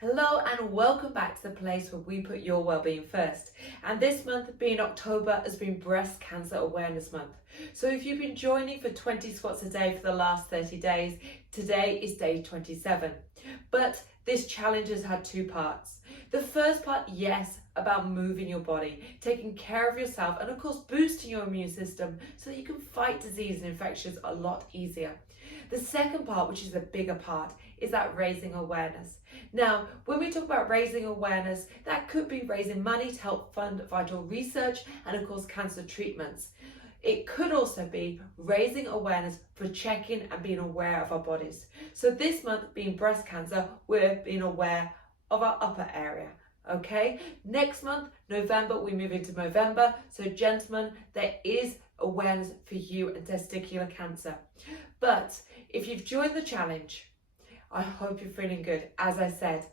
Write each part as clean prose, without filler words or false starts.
Hello and welcome back to the place where we put your well-being first. And this month, being October, has been Breast Cancer Awareness Month. So if you've been joining for 20 squats a day for the last 30 days, today is day 27. But this challenge has had two parts. The first part, yes, about moving your body, taking care of yourself, and of course boosting your immune system so that you can fight disease and infections a lot easier. The second part, which is the bigger part, is that raising awareness. Now, when we talk about raising awareness, that could be raising money to help fund vital research and of course cancer treatments. It could also be raising awareness for checking and being aware of our bodies. So this month being breast cancer, we're being aware of our upper area. Okay, next month, November, we move into November. So gentlemen, there is awareness for you and testicular cancer. But if you've joined the challenge, I hope you're feeling good, as I said.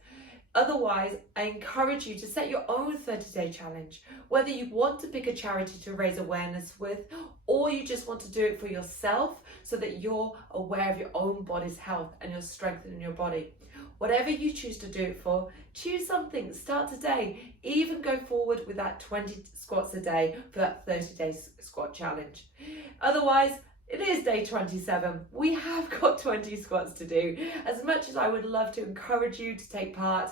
Otherwise, I encourage you to set your own 30-day challenge, whether you want to pick a charity to raise awareness with, or you just want to do it for yourself so that you're aware of your own body's health and you're strengthening your body. Whatever you choose to do it for, choose something, start today, even go forward with that 20 squats a day for that 30-day squat challenge. Otherwise, it is day 27. We have got 20 squats to do. As much as I would love to encourage you to take part,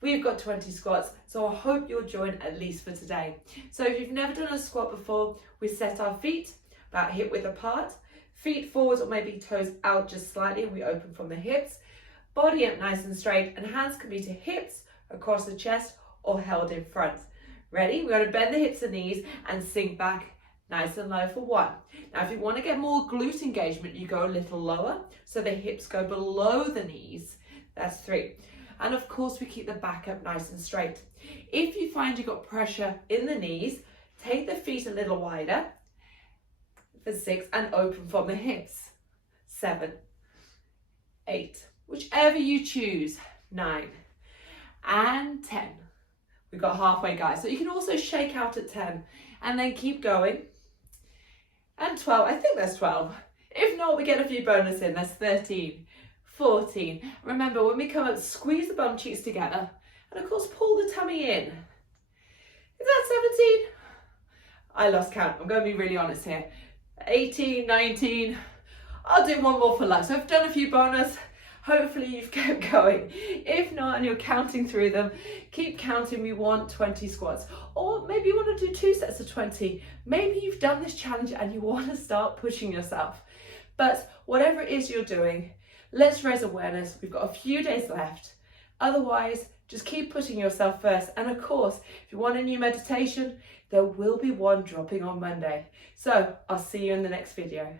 we've got 20 squats, so I hope you'll join at least for today. So if you've never done a squat before, we set our feet about hip width apart, feet forwards or maybe toes out just slightly, and we open from the hips, body up nice and straight, and hands can be to hips, across the chest, or held in front. Ready? We're going to bend the hips and knees and sink back nice and low for 1. Now, if you want to get more glute engagement, you go a little lower, so the hips go below the knees. That's 3. And of course, we keep the back up nice and straight. If you find you've got pressure in the knees, take the feet a little wider for 6 and open from the hips. 7, 8, whichever you choose. 9 and 10. We've got halfway, guys. So you can also shake out at 10 and then keep going. And 12, I think that's 12. If not, we get a few bonus in. That's 13, 14. Remember, when we come up, squeeze the bum cheeks together. And of course, pull the tummy in. Is that 17? I lost count. I'm going to be really honest here. 18, 19. I'll do one more for luck. So I've done a few bonus. Hopefully you've kept going. If not, and you're counting through them, keep counting. We want 20 squats. Or maybe you want to do 2 sets of 20. Maybe you've done this challenge and you want to start pushing yourself. But whatever it is you're doing, let's raise awareness. We've got a few days left. Otherwise, just keep putting yourself first. And of course, if you want a new meditation, there will be one dropping on Monday. So I'll see you in the next video.